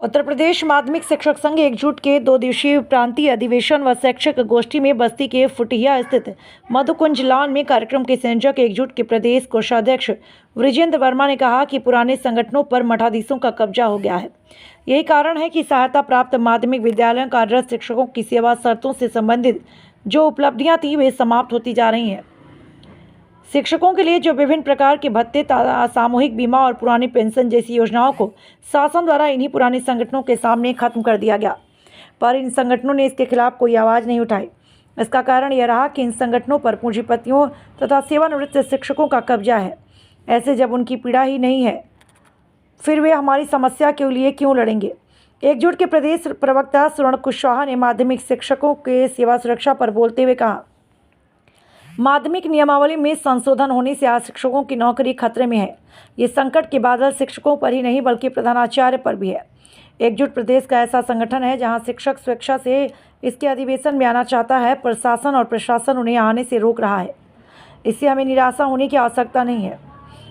उत्तर प्रदेश माध्यमिक शिक्षक संघ एकजुट के 2 दिवसीय प्रांतीय अधिवेशन व शैक्षिक गोष्ठी में बस्ती के फुटिया स्थित मधुकुंज लॉन में कार्यक्रम के संयोजक एकजुट के प्रदेश कोषाध्यक्ष वृजेंद्र वर्मा ने कहा कि पुराने संगठनों पर मठाधीशों का कब्जा हो गया है। यही कारण है कि सहायता प्राप्त माध्यमिक विद्यालयों कार्यरत शिक्षकों की सेवा शर्तों से संबंधित जो उपलब्धियां थी वे समाप्त होती जा रही हैं। शिक्षकों के लिए जो विभिन्न प्रकार के भत्ते, सामूहिक बीमा और पुरानी पेंशन जैसी योजनाओं को शासन द्वारा इन्हीं पुराने संगठनों के सामने खत्म कर दिया गया, पर इन संगठनों ने इसके खिलाफ कोई आवाज़ नहीं उठाई। इसका कारण यह रहा कि इन संगठनों पर पूंजीपतियों तथा सेवानिवृत्त शिक्षकों का कब्जा है। ऐसे जब उनकी पीड़ा ही नहीं है, फिर वे हमारी समस्या के लिए क्यों लड़ेंगे। एकजुट के प्रदेश प्रवक्ता स्वर्ण कुशवाहा ने माध्यमिक शिक्षकों के सेवा सुरक्षा पर बोलते हुए कहा, माध्यमिक नियमावली में संशोधन होने से आज शिक्षकों की नौकरी खतरे में है। ये संकट के बादल शिक्षकों पर ही नहीं बल्कि प्रधानाचार्य पर भी है। एकजुट प्रदेश का ऐसा संगठन है जहां शिक्षक स्वेच्छा से इसके अधिवेशन में आना चाहता है, पर शासन और प्रशासन उन्हें आने से रोक रहा है। इससे हमें निराशा होने की आवश्यकता नहीं है।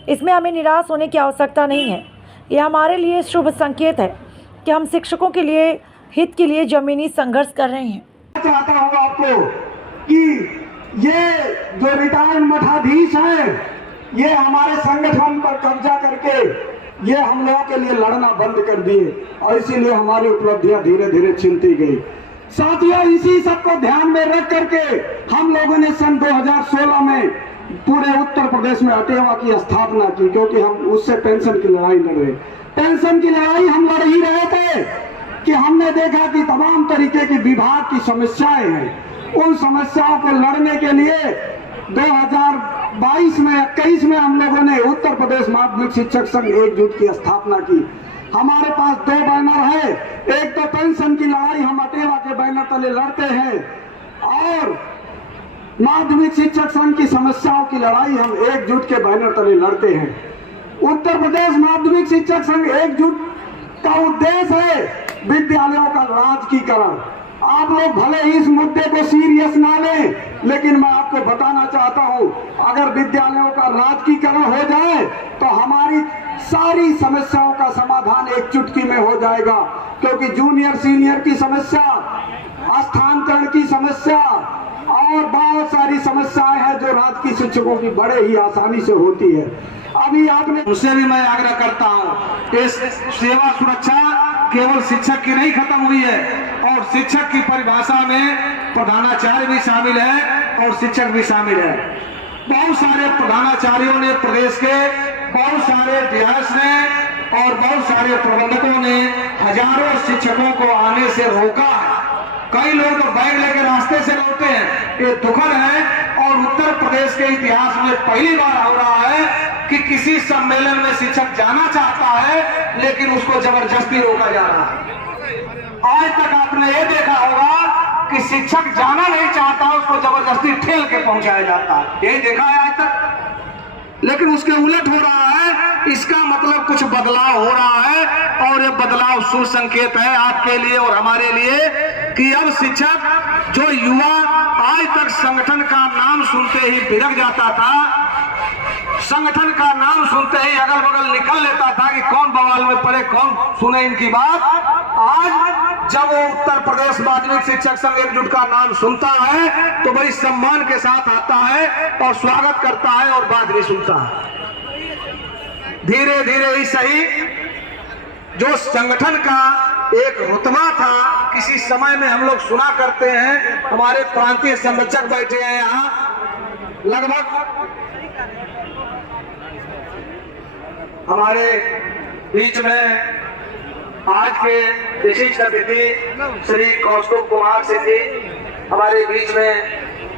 इसमें हमें निराश होने की आवश्यकता नहीं है। यह हमारे लिए शुभ संकेत है कि हम शिक्षकों के लिए हित के लिए जमीनी संघर्ष कर रहे हैं। चाहता हूँ आपको कि ये जो रिटायर्ड मठाधीश हैं, ये हमारे संगठन पर कब्जा करके ये हम लोगों के लिए लड़ना बंद कर दिए और इसीलिए हमारी उपलब्धियां धीरे धीरे छिनती गई। साथियों, इसी सब को ध्यान में रख करके हम लोगों ने सन 2016 में पूरे उत्तर प्रदेश में अटेवा की स्थापना की, क्योंकि हम उससे पेंशन की लड़ाई लड़ रहे। पेंशन की लड़ाई हम लड़ ही रहे थे कि हमने देखा कि तमाम तरीके की विभाग की समस्याएं हैं। उन समस्याओं को लड़ने के लिए 2022 में 21 में हम लोगों ने उत्तर प्रदेश माध्यमिक शिक्षक संघ एकजुट की स्थापना की। हमारे पास 2 बैनर है। एक तो पेंशन की लड़ाई हम अटेवा के बैनर तले लड़ते हैं और माध्यमिक शिक्षक संघ की समस्याओं की लड़ाई हम एकजुट के बैनर तले लड़ते हैं। उत्तर प्रदेश माध्यमिक शिक्षक संघ एकजुट का उद्देश्य है विद्यालयों का राजकीकरण। आप लोग भले ही इस मुद्दे को सीरियस ना लें, लेकिन मैं आपको बताना चाहता हूं, अगर विद्यालयों का राजकीकरण हो जाए तो हमारी सारी समस्याओं का समाधान एक चुटकी में हो जाएगा। क्योंकि जूनियर सीनियर की समस्या, स्थानांतरण की समस्या और बहुत सारी समस्याएं हैं जो राजकीय शिक्षकों की बड़े ही आसानी से होती है। अभी आपने उससे भी मैं आग्रह करता हूं, इस सेवा सुरक्षा केवल शिक्षक की नहीं खत्म हुई है और शिक्षक की परिभाषा में प्रधानाचार्य भी शामिल है और शिक्षक भी शामिल है। बहुत सारे प्रधानाचार्यों ने प्रदेश के, बहुत सारे डीएस ने और बहुत सारे प्रबंधकों ने हजारों शिक्षकों को आने से रोका है। कई लोग तो बैग लेकर रास्ते से लौटे हैं। ये दुखद है और उत्तर प्रदेश के इतिहास में पहली बार हो रहा है कि किसी सम्मेलन में शिक्षक जाना चाहता है लेकिन उसको जबरदस्ती रोका जा रहा है। आज तक आपने ये देखा होगा कि शिक्षक जाना नहीं चाहता, उसको जबरदस्ती ठेल के पहुंचाया जाता है। यही देखा है आज तक, लेकिन उसके उलट हो रहा है। इसका मतलब कुछ बदलाव हो रहा है और ये बदलाव शुभ संकेत है आपके लिए और हमारे लिए कि अब शिक्षक, जो युवा आज तक संगठन का नाम सुनते ही बिरक जाता था, संगठन का नाम सुनते ही अगल बगल निकल लेता था कि कौन बवाल में पड़े, कौन सुने इनकी बात, आज जब वो उत्तर प्रदेश माध्यमिक शिक्षक संघ एकजुट का नाम सुनता है तो बड़ी सम्मान के साथ आता है और स्वागत करता है और बात भी सुनता है। धीरे धीरे ही सही, जो संगठन का एक रुतबा था, किसी समय में हम लोग सुना करते हैं, हमारे प्रांतीय संरक्षक बैठे हैं यहाँ, लगभग हमारे बीच में आज के विशिष्ट अतिथि श्री कौस्तुभ कुमार सिंह जी हमारे बीच में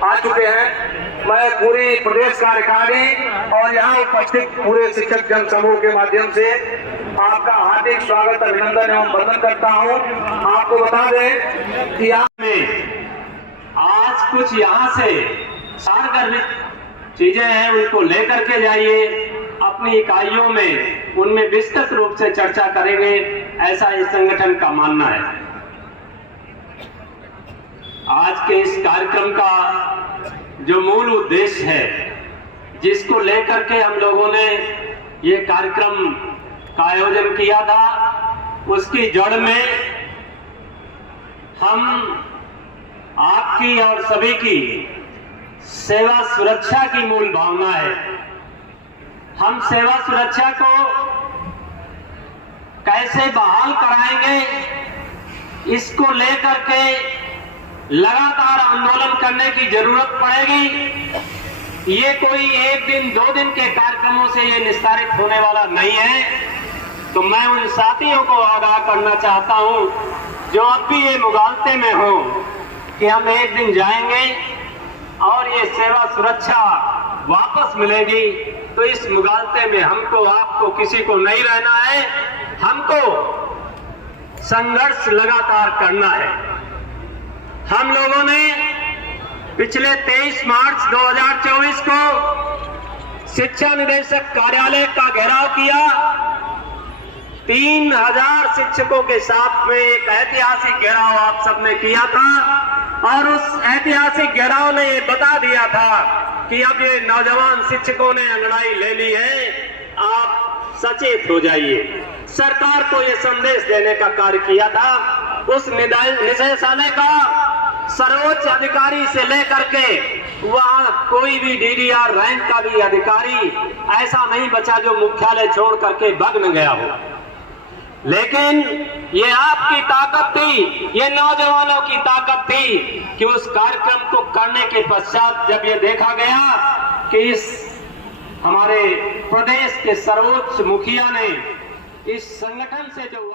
आ चुके हैं। मैं पूरी प्रदेश कार्यकारिणी और यहाँ उपस्थित पूरे शिक्षक जन समूह के माध्यम से आपका हार्दिक स्वागत, अभिनंदन एवं वंदन करता हूँ। आपको बता दें कि आज कुछ यहाँ से सारगर्भित चीजें हैं, उनको लेकर के जाइए अपनी इकाइयों में, उनमें विस्तृत रूप से चर्चा करेंगे, ऐसा इस संगठन का मानना है। आज के इस कार्यक्रम का जो मूल उद्देश्य है, जिसको लेकर के हम लोगों ने ये कार्यक्रम का आयोजन किया था, उसकी जड़ में हम आपकी और सभी की सेवा सुरक्षा की मूल भावना है। हम सेवा सुरक्षा को कैसे बहाल कराएंगे, इसको लेकर के लगातार आंदोलन करने की जरूरत पड़ेगी। ये कोई एक दिन दो दिन के कार्यक्रमों से ये निस्तारित होने वाला नहीं है। तो मैं उन साथियों को आगाह करना चाहता हूं जो अब भी ये मुगालते में हो कि हम एक दिन जाएंगे और ये सेवा सुरक्षा वापस मिलेगी, तो इस मुगालते में हमको आपको किसी को नहीं रहना है। हमको संघर्ष लगातार करना है। हम लोगों ने पिछले 23 मार्च 2024 को शिक्षा निदेशक कार्यालय का घेराव किया। 3000 शिक्षकों के साथ में एक ऐतिहासिक घेराव आप सबने किया था और उस ऐतिहासिक घेराव ने ये बता दिया था कि अब ये नौजवान शिक्षकों ने अंगड़ाई ले ली है, आप सचेत हो जाइए। सरकार को ये संदेश देने का कार्य किया था। उस निदेशालय का सर्वोच्च अधिकारी से लेकर के वहां कोई भी डीडीआर रैंक का भी अधिकारी ऐसा नहीं बचा जो मुख्यालय छोड़ करके भाग न गया हो। लेकिन ये आपकी ताकत थी, ये नौजवानों की ताकत थी कि उस कार्यक्रम को करने के पश्चात जब ये देखा गया कि इस हमारे प्रदेश के सर्वोच्च मुखिया ने इस संगठन से जो